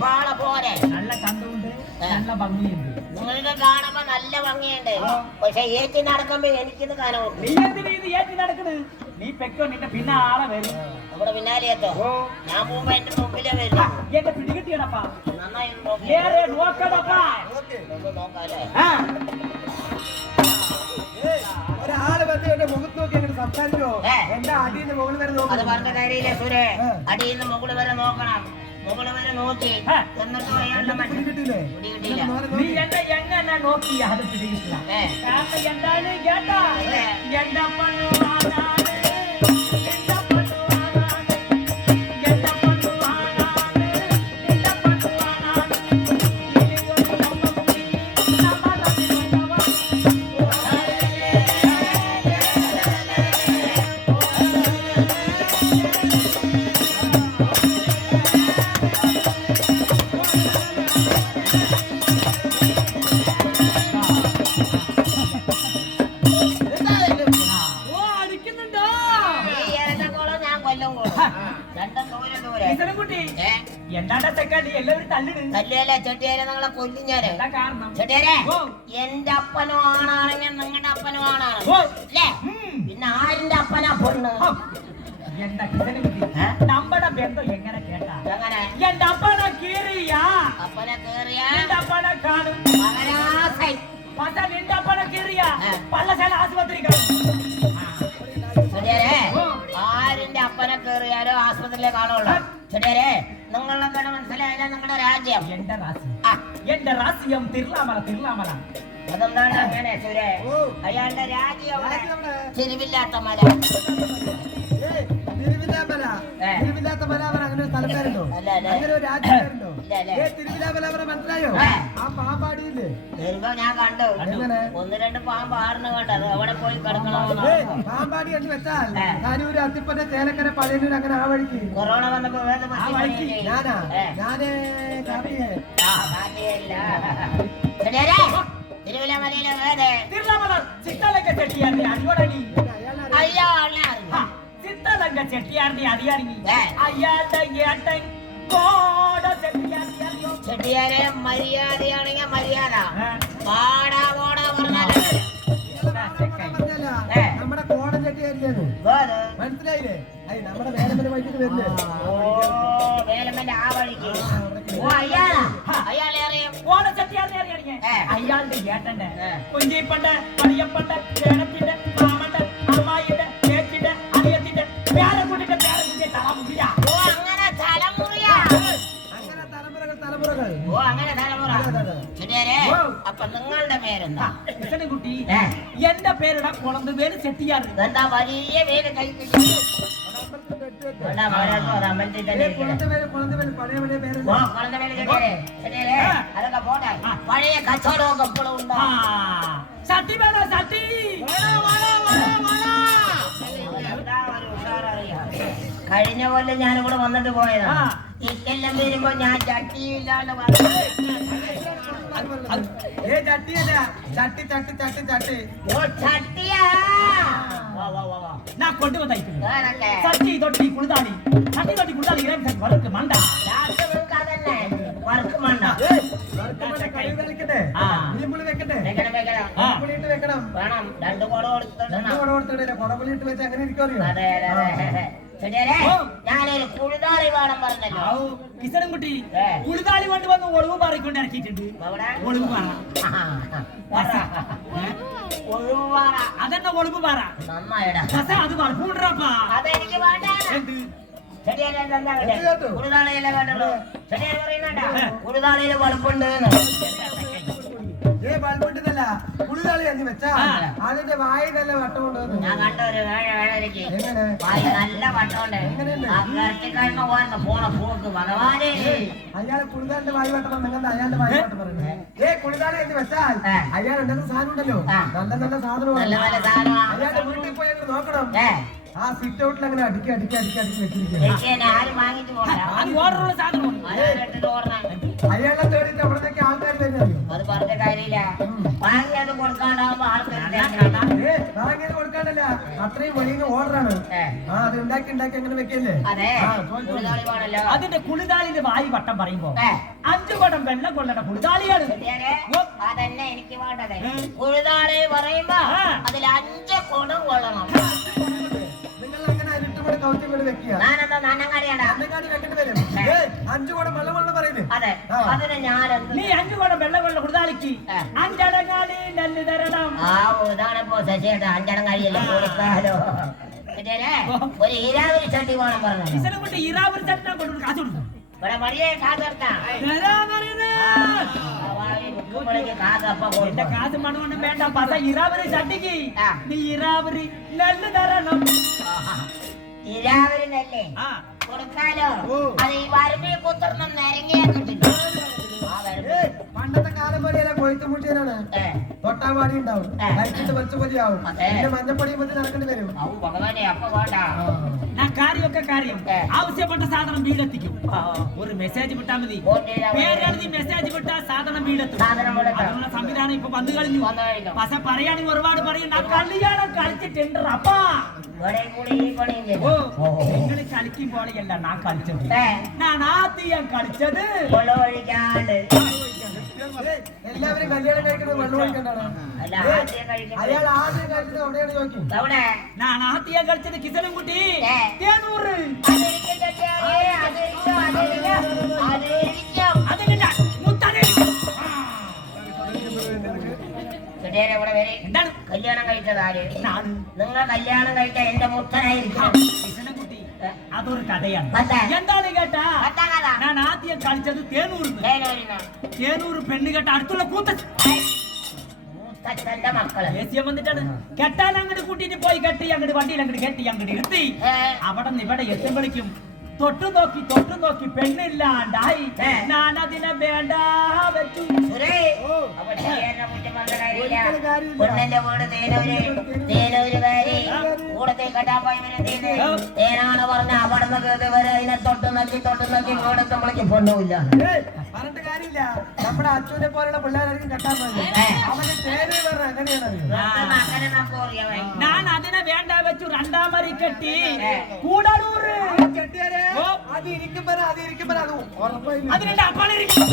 പാള പോലെ നല്ല ചന്തമുണ്ട്, നല്ല ഭംഗിയുണ്ട്. നിങ്ങൾക്ക് കാണുമ്പോ നല്ല ഭംഗിയുണ്ട്. പക്ഷെ ഏറ്റി നടക്കുമ്പോ എനിക്കിത് കാണും. നീ എന്തിനാ ഇത് ഏറ്റി നടക്കണ്? നീ പെക്കോ, നിന്റെ പിന്നെ ആളെ വരും. നമ്മുടെ പിന്നാലെ എത്തോ? ഞാൻ പോകുമ്പോ എന്റെ മുമ്പിലേ വരും. എന്റെ പിടികിട്ടിയടപ്പാ. നന്നായി നോക്കടപ്പാ. നോക്കാല്ലേ? ഒരാള് വന്ന് എന്റെ മുഖത്ത് നോക്കി അങ്ങനെ സംസാരിച്ചോ? എന്റെ അടിയിൽ മുകളിൽ വരെ നോക്കണം. അത് പറഞ്ഞ കാര്യമില്ല സൂര്യ. അടിയിൽ നിന്ന് മുകളിൽ വരെ നോക്കണം. മുകളിൽ വരെ നോക്കി എന്നിട്ട് അയാളുടെ പിടികിട്ടില്ലേ? പിടികിട്ടില്ല. നീ എന്നെ എങ്ങനെ നോക്കി അത് പിടികിട്ടില്ല. കാരണം എന്താണ് കേട്ടാ? എന്റെ പണ്ണുവാനാണ്, എന്റെ പണ്ണുവാനാണ്, എന്റെ പണ്ണുവാനാണ്, എന്റെ പണ്ണുവാനാണ്. എന്റെ അപ്പനോ ആണാണെങ്കിൽ നിങ്ങളുടെ അപ്പനോ ആണാണ് അല്ലേ? പിന്നെ ആരിന്റെ അപ്പനാ പെണ്ണ്? നമ്മുടെ ബന്ധം എങ്ങനെ കേട്ടാ? എങ്ങനെ? എന്റെ അപ്പനെ കീറിയ അപ്പനെ കേറിയ എന്റെ അപ്പനെ കാണും. പക്ഷെ നിന്റെ അപ്പനെ കീറിയ പള്ളശാല ആശുപത്രി കാണും. ആരിന്റെ അപ്പനെ കേറിയാലോ ആശുപത്രിയിലെ കാണുള്ളൂ. ചെടിയരെ നിങ്ങളെ മനസ്സിലായില്ല. നിങ്ങളുടെ രാജ്യം എന്റെ രാജ്യം തിരുളാമല. അതെന്താണ് അങ്ങനെ സൂര്യ? അയാളുടെ രാജ്യം തിരുവില്ലാത്ത മല. തിരുവില്ലാത്ത മലാവർ അങ്ങനെ ഒരു സ്ഥലം പേരുണ്ടോ? അങ്ങനെ ഒരു രാജ്യം പേരുണ്ടോ? തിരുവില്ലാമല മനസ്സിലായോ? ആ പാമ്പാടിയില്ലേ? വരുമ്പോ ഞാൻ കണ്ടു. ഒന്ന് രണ്ട് പാമ്പ് ആറിന് കണ്ടത്. അവിടെ പോയി കിടക്കണം. പാമ്പാടി എന്ന് വെച്ചാൽ ഞാനൂര് അത്തിപ്പറ്റ ചേലക്കര പഴയന്നൂർ അങ്ങനെ ആ വഴിക്ക് കൊറോണ വന്നപ്പോ ഞാന് തിരുവില്ലാമലയിലെ വേറെ ചെട്ടിയാറിനെ അറിയാണെങ്കിൽ ചെട്ടിയാരെ മര്യാദയാണെങ്കിൽ മര്യാദ. പാടാ പോടാ പറഞ്ഞാല് നമ്മുടെ കോടം ചെട്ടിയാരില്ലേന്ന് മനസ്സിലായില്ലേ? നമ്മുടെ വേലമ്പല വഴിക്ക് വരുന്നേ. വേലമ്പന്റെ ആ വഴിക്ക് അയാളേറിയും അയാളുടെ ഏട്ടന്റെ കുഞ്ചിപ്പണ്ട്, പണിയപ്പണ്ട്, ചേട്ടത്തിന്റെ, മാമന്റെ, അമ്മായിന്റെ, ചേച്ചിന്റെ, അനിയത്തിന്റെ, പേരക്കുട്ടിന്റെ പേരക്കുട്ടിയെ തലമുറിയാ. അങ്ങനെ തലമുറയാ. തലമുറകൾ. അങ്ങനെ തലമുറ. ശരിയേ? അപ്പൊ നിങ്ങളുടെ പേരെന്താ? കുട്ടി, എന്റെ പേരുടെ കുളന്ത് പേര് ചെട്ടിയാർ. എന്താ വലിയ പേര് കഴിക്കും? അതൊക്കെ പോട്ടെ. പഴയ കച്ചവടമൊക്കെ ഇപ്പോഴും ഉണ്ടോ? സട്ടി വേണോ? സട്ടി കഴിഞ്ഞ കൊല്ലം ഞാനിവിടെ വന്നിട്ട് പോയതാ. ഇക്കെല്ലാം വരുമ്പോ ഞാൻ ചട്ടിയും ഇല്ലാണ്ട് സട്ടി തൊട്ടി കുളുതാളി, സട്ടി തൊട്ടി കുളുതാളി വർക്ക് മണ്ട വർക്ക് മണ്ട വേണം. രണ്ടു കുട കൊടുത്തിട്ട് വെച്ച് അങ്ങനെ ഇരിക്കും. അതെ അതെ. ഞാനൊരു കുഴുതാളി വേണം പറഞ്ഞല്ലോ. കിസനൻകുട്ടി കുളുതാളി കൊണ്ട് വന്ന് ഒളിവ് പാറിക്കൊണ്ട് ഇറക്കിയിട്ടുണ്ട്. ഒളിവ് പാറ അതെന്നെ ഒളിവ് പാറ നന്നായിടാ. അത് പറപ്പൂണ്ടാപ്പാ. അതെനിക്ക് വേണ്ട. കുറുതാളിയല്ലേ വേണ്ടുള്ളൂ. ചെടിയാൻ പറയുന്നുണ്ടാ കുറുതാളിയില് വളപ്പുണ്ട്. കുളിതാളി എന്ന് വെച്ചാ അതിന്റെ വായി നല്ല വട്ടം കൊണ്ടുവന്നു. ഞാൻ കണ്ട ഒരു വേഴയ്ക്ക് വായി നല്ല വട്ടമുണ്ട്. പോണ പോക്ക് ഭഗവാനെ. അയാളെ കുളിതാളിന്റെ വായി വട്ടം നിങ്ങളുടെ അയാളുടെ വായി വട്ടം പറയുന്നത്. കുളിതാളി എന്ന് വെച്ചാൽ അയാൾ ഉണ്ടാക്കുന്ന സാധനം ഉണ്ടല്ലോ, നല്ല നല്ല സാധനമാണ്. നല്ല നല്ല സാധനമാണ്. അയാളുടെ വീട്ടിൽ പോയി നോക്കണം. ആ സിറ്റ് ഔട്ടിൽ അങ്ങനെ അടുക്കി വെച്ചിരിക്കുകയാണ്. വെച്ചേനെ ആരും വാങ്ങിച്ചു പോകണ്ട. അത് ഓർഡറുള്ള സാധനം. ആരായിട്ട് ഓർണം? അയാളെ തേടിയിട്ട് അവിടത്തേക്ക് ആൾക്കാർ വരുന്നത്. അത് പറഞ്ഞ കാര്യമില്ല. വാങ്ങിയത് കൊടുക്കാണ്ടാവുമ്പോ ആൾക്കാർ വാങ്ങിയത് കൊടുക്കാണ്ടല്ല, അത്രയും വലിയ ഓർഡറാണ്. അത് ഉണ്ടാക്കി അങ്ങനെ വെക്കല്ലേ. അതെ, കുളിതാളി വേണല്ലോ. അതിന്റെ കുളിതാളിന്റെ വായി വട്ടം പറയുമ്പോ 5 കുടം വെള്ളം കൊള്ളണ കുളിതാളിയാണ്. അതന്നെ എനിക്ക് വേണ്ടത്. കുളിതാളി പറയുമ്പോ അതിൽ 5 കുടം കൊള്ളണം. നിങ്ങൾ അങ്ങനെ അരിട്ടുകൂടെ കൗത്തി കൊണ്ട് വെക്കുക. ഞാനെന്താ നന്നങ്ങാടിയാടാ? നന്നങ്ങാടി വെക്കേണ്ടി വരും. 5 കുടം വെള്ളം പറയുന്നത്. അതെ, അതിന് ഞാൻ നീ 5 കുടം വെള്ളം കൊള്ള കുളിതാളിക്ക് 5 അടങ്ങാടി നെല്ല് തരണം. ആ ഇതാണിപ്പോ ശശിയേട്ടാ, 5 അടങ്ങാടിയല്ലേ കൊടുക്കാലോ. ഒരു ഈരാവരി ചട്ടി വേണം പറഞ്ഞു. കൊണ്ട് ഈറാവൂർ ചട്ടം കൊണ്ട് കാശ് കൊടുക്കും. ഇവിടെ മടിയെ കാതെടുത്താ എന്റെ കാശ് മണമൊന്നും വേണ്ട. പസ ഇറാവരി ചട്ടിക്ക് നീ ഇറാവരി നെല്ല് തരണം. ഈരാവരി നെല്ലേ കൊടുക്കാലോ. അത് ഈ വരമ്പി കുത്തർന്ന് നിരങ്ങിയാ കിട്ടില്ല. പണ്ടത്തെ കാലം പോലെയല്ല, കൊയ്ത്തുമുട്ടിയനാണ്. തൊട്ടാവാടി ഉണ്ടാവും, കഴിച്ചിട്ട് വെച്ച പോലെയാവും. പിന്നെ മഞ്ഞപ്പൊടിയും വെച്ച് നടക്കേണ്ടി വരും. ഞാൻ കാര്യം ആവശ്യപ്പെട്ട സാധനം വീടെത്തിക്കും. ഒരു മെസ്സേജ് വിട്ടാൽ മതി. പേരെഴുതി മെസ്സേജ് വിട്ടാൽ സാധനം വീടെത്തും. അതിനുള്ള സംവിധാനം ഇപ്പൊ വന്നു കഴിഞ്ഞു. പക്ഷെ പറയുകയാണെങ്കിൽ ഒരുപാട് പറയും. ഞാൻ കല്യാണം കളിച്ചിട്ടുണ്ട്. അപ്പാ നിങ്ങൾ കളിക്കുമ്പോഴല്ല ഞാൻ കളിച്ചത്. ഞാൻ ആദ്യം കളിച്ചത് എല്ലാവരും കല്യാണം കഴിക്കുന്നത് വെള്ളം ഒഴിക്കണ്ടാണ്. അയാൾ ആദ്യം കഴിച്ചത് എവിടെയാണ് ചോദിക്കും. ഞാൻ ആദ്യം കളിച്ചത് കിസനും കുട്ടി തേനൂറ്. എന്താണ് കല്യാണം കഴിച്ചത്? ആര്? നിങ്ങൾ കല്യാണം കഴിച്ച എന്റെ മുത്തനായിരിക്കും. കിസനക്കുട്ടി അതൊരു കഥയാണ്. എന്താണ് കേട്ടാ? ഞാൻ ആദ്യം കളിച്ചത് തേനൂറ് പെണ്ണ് കേട്ട അടുത്തുള്ള കൂത്തച്ഛന്റെ മക്കള് ദേശീയം വന്നിട്ടാണ്. കെട്ടാൻ അങ്ങോട്ട് കൂട്ടിട്ട് പോയി കെട്ടി അങ്ങോട്ട് വണ്ടിയിൽ അങ്ങോട്ട് കെട്ടി അങ്ങോട്ട് ഇരുത്തി. അവിടെ നിന്ന് ഇവിടെ എത്തുമ്പോഴേക്കും തൊട്ടു നോക്കി പെണ്ണില്ലാണ്ടായി. ഞാൻ അതിനെ വേണ്ട വെച്ചു. പെണ്ണിന്റെ വീട് തേനൂര് കാരി കൂടത്തിൽ കെട്ടാൻ പോയി തേനാണ് പറഞ്ഞ അവിടെ നിന്ന് വരെ അതിനെ തൊട്ട് നോക്കി വീടെത്തുമ്പോഴേക്കും പെണ്ണുമില്ല. പറഞ്ഞിട്ട് കാര്യമില്ല. നമ്മുടെ അച്ഛനെ പോലുള്ള പിള്ളേരായിരിക്കും കെട്ടാൻ പോയത്. അവന്റെ പേര് അങ്ങനെയാണ്. ഞാൻ അതിനെ വേണ്ട വെച്ചു. 2ാം വരി കെട്ടി കൂടലൂര് കെട്ടിയാരെ അത് ഇരിക്കുമ്പോ അത് ഉറപ്പായില്ല. അതിന്റെ അപ്പാളിരിക്കും.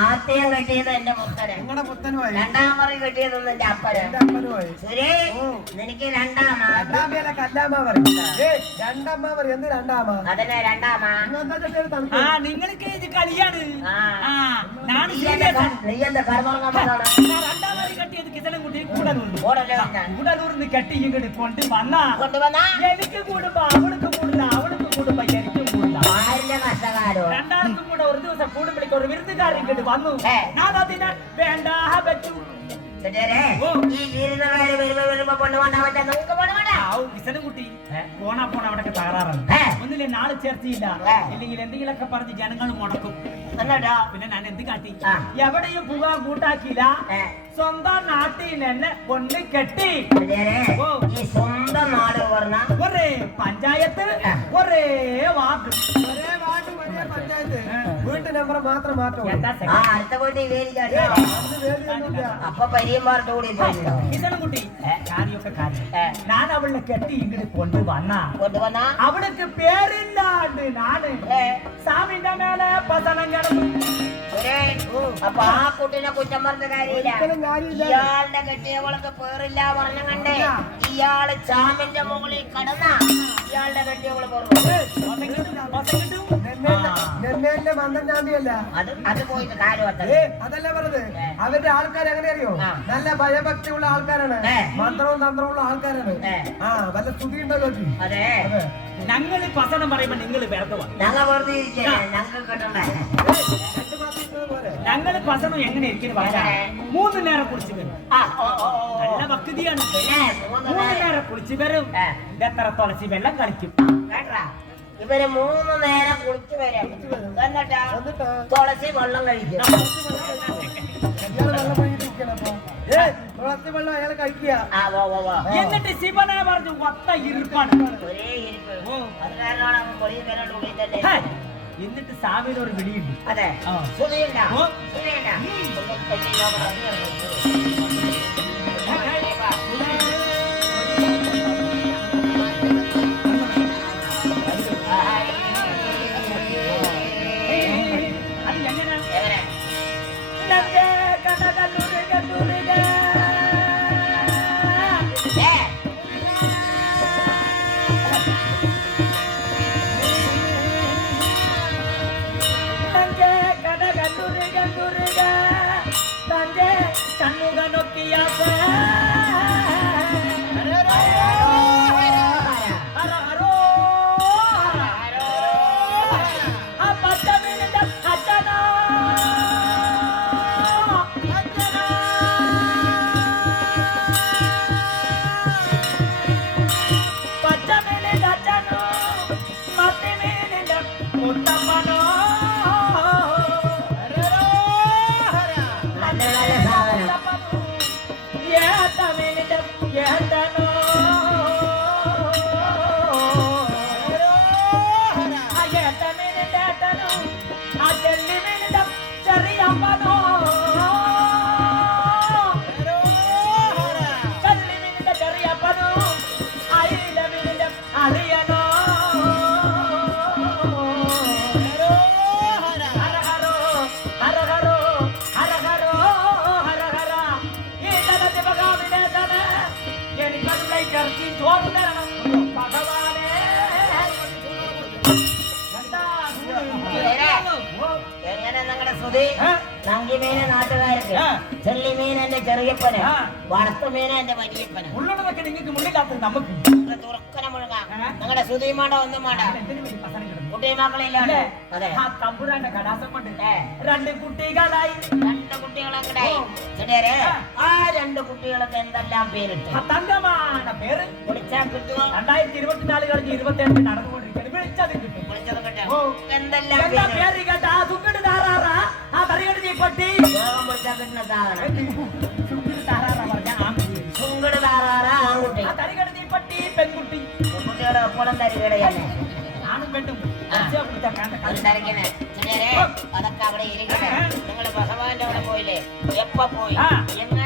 ആദ്യം കെട്ടിയത് എന്റെ മുത്തനെ, നിങ്ങളുടെ മുത്തനുമായി. 2ാം വരി കെട്ടിയതൊന്നും എന്റെ അപ്പനുമായി. നിനക്ക് 2ാമാ കല്ലാമ്മ പറയും. 2അമ്മ പറയും. എന്ത് 2ആമാ? അതിനെ 2ാമാ. നിങ്ങൾക്ക് ഇത് കളിയാണ്. നീ എന്താ കർമ്മറങ്ങാൻ പോലാണ്? 2ാം വരി കെട്ടിയത് കിസനൻകുട്ടി കൂടലൂരിന്ന് കെട്ടി ഇങ്ങോട്ട് കൊണ്ടുവന്നാ എനിക്ക് കൂടുമ്പോ അവൾക്ക് കൂടില്ല, അവൾക്ക് കൂടുമ്പോ എനിക്കും കൂടില്ല. രണ്ടാൾക്കും കൂടെ ഒരു ദിവസം കൂടുമ്പോഴേക്ക് ഒരു വിരുന്നുകാരൻ ഇങ്ങോട്ട് വന്നു. ഞാൻ അതിനെ വേണ്ട വെച്ചു. കിസനൻകുട്ടി പോണ അവിടൊക്കെ തകരാറാണ്. ഒന്നില്ലേ നാളെ ചേർച്ചയില്ല, ഇല്ലെങ്കിൽ എന്തെങ്കിലുമൊക്കെ പറഞ്ഞ് ജനങ്ങൾ മുടക്കും. പിന്നെ ഞാൻ എന്ത് കാട്ടി? എവിടെയും പുക കൂട്ടാക്കിയില്ല. സ്വന്തം നാട്ടിൽ എന്നെ കൊണ്ട് കെട്ടി. സ്വന്തം നാട് പറഞ്ഞ ഒരേ പഞ്ചായത്ത്, ഒരേ വാർഡ്. പഞ്ചായത്ത് വീട്ടു നമ്പർ മാത്രം മാറ്റം. അടുത്ത വീട്ടിൽ അപ്പൊ പരിയന്മാരുടെ കൂടി കിസനൻകുട്ടി കാര്യമൊക്കെ കാര്യം. ഞാൻ അവളെ കെട്ടി ഇങ്ങോട്ട് കൊണ്ടുവന്ന അവൾക്ക് പേരില്ലാണ്ട് നാട് സാമിന്റെ മേലെ പതനം കിടന്നു. അപ്പൊ ആ കുട്ടിനെ കുറ്റം പറഞ്ഞ കാര്യമില്ല. ഇയാളുടെ കെട്ടിയവൾക്ക് പേറില്ല പറഞ്ഞ കണ്ടേ ഇയാള് ചാമിന്റെ മുകളിൽ കടന്ന ഇയാളുടെ കെട്ടിയവള് അത് പോയിട്ട് അതല്ല പറഞ്ഞത്. അവരുടെ ആൾക്കാർ എങ്ങനെ അറിയോ? നല്ല ഭയഭക്തിയുള്ള ആൾക്കാരാണ്, മന്ത്രവും തന്ത്രമുള്ള ആൾക്കാരാണ്. വല്ല സ്തുതി ഉണ്ടോ? അതെ, ഞങ്ങൾ പസനം പറയുമ്പോ നിങ്ങൾ വെറുതെ ഞങ്ങൾ പസനം എങ്ങനെ ഇരിക്കുന്നു പറയാ. 3 നേരം കുളിച്ചു വരും. നല്ല ഭക്തിയാണ്. 3 നേരം കുളിച്ചു വരും. എത്ര തുളസി വെള്ളം കളിക്കും. ഇവര് 3 നേരം കുളിച്ചു വരും. എന്നിട്ടാ തുളസി വെള്ളം കഴിക്കും. തുളസി വെള്ളം അയാൾ കഴിക്കുക. എന്നിട്ട് ശിവനെ പറഞ്ഞു ഒത്ത ഇരുപ്പാണ്. ഒരേ ഇരിപ്പ്. അത് കാരണമാണ് അവൻ കൊടിയ പേരോട് ഉള്ളിൽ തന്നെ. ഹേ, എന്നിട്ട് സ്വാമിയുടെ ഒരു വിളിയുണ്ട്. അതെ ആ. സുധിയുണ്ടാ? ഓ. സുധിയുണ്ടാ? അത് എങ്ങനെ? എങ്ങനെ? നങ്കേ കനകലുരുക തുരുക. ഏ, നങ്കേ കനകലുരുക തുരുക. തങ്കേ ചണ്ണുക നൊക്കിയാസ. ഹര ഹരോ ഹര. ആ പച്ചമീനിന്റെ അച്ഛനാ. പച്ചമീനിന്റെ അച്ഛനോ മത്തിമീനിന്റെ മുത്തപ്പനോ. നല്ല നല്ല സാധനം. ഏത്തമീനിന്റെ ഏത്തനോ. ആ ഏത്തമീനിന്റെ ഏത്തനോ. ആ ചെല്ലിമീനിന്റെ ചെറിയപ്പനോ. ചെല്ലിമീനിന്റെ ചെറിയപ്പനോ. അയിലമീനിന്റെ അറിയനോ. ഹര ഹരോ ഹര ഹരോ ഹര ഹരോ ഹര ഹര. ഈ ജനദിവകാവിനേതന എനിക്കടുളൈ ചർച്ചി ചോറ് തരണം ഭഗവാനേ. എന്താ? എങ്ങനെ നിങ്ങളുടെ സുധി? ഏ? നങ്കിമീന നാട്ടുകാർക്ക്, ആ. ചെള്ളിമീൻ എന്റെ ചെറിയപ്പന്, ആ. വളർത്തുമീന എന്റെ വലിയപ്പന്. ഉള്ളതൊക്കെ നിങ്ങൾക്ക് മുന്നിലാത്തത് നമുക്ക്. തുറക്കന മുഴുകാം. ആ. നിങ്ങളുടെ സുധി മാട ഒന്നും മാട. എന്തിനു വേണ്ടി പസരം കിടന്നു? കുട്ടി മക്കളില്ലാണ്. അതെ. ആ തമ്പുരാന്റെ കടാസം കൊണ്ട് ഏ. 2 കുട്ടികളായി. 2 കുട്ടികളൊക്കെ ചെടിയരെ ആ. ആ 2 കുട്ടികൾക്ക് എന്തെല്ലാം പേരിട്ട് ആ തങ്കമാണ് പേര്. വിളിച്ചാൽ കിട്ടുമോ? 2024 കഴിഞ്ഞ് 27 നടന്നുകൊണ്ടിരിക്കുകയാണ്. വിളിച്ചത് കിട്ടും. വിളിച്ചത് കിട്ടും. ഓ. എന്തെല്ലാം എന്താ പേര്? പേര് കേട്ട? ആ സുക്കിട് താറാറ, ആ തറികട് തീപ്പട്ടി. വേഗം വിളിച്ചാൽ കിട്ടുന്ന സാധനം. സുക്കിട് താറാറ പറഞ്ഞ ആൺകുട്ടി. സുങ്കട് താറാറ ആൺകുട്ടി. ആ തറികട് തീപ്പട്ടി പെൺകുട്ടി. കുട്ടിയുടെ ഒപ്പം തരികടയല്ലേ? ആണും പെണ്ണും ആ. ഒച്ചയെ വിളിച്ചാ കണ്ട അത് കളി. തിരക്കിന് ചെടിയരെ അതൊക്കെ അവിടെ ഇരിക്കട്ടെ. നിങ്ങൾ ഭഗവാന്റെ അവിടെ പോയില്ലേ? എപ്പ പോയി? ആ. എങ്ങനെ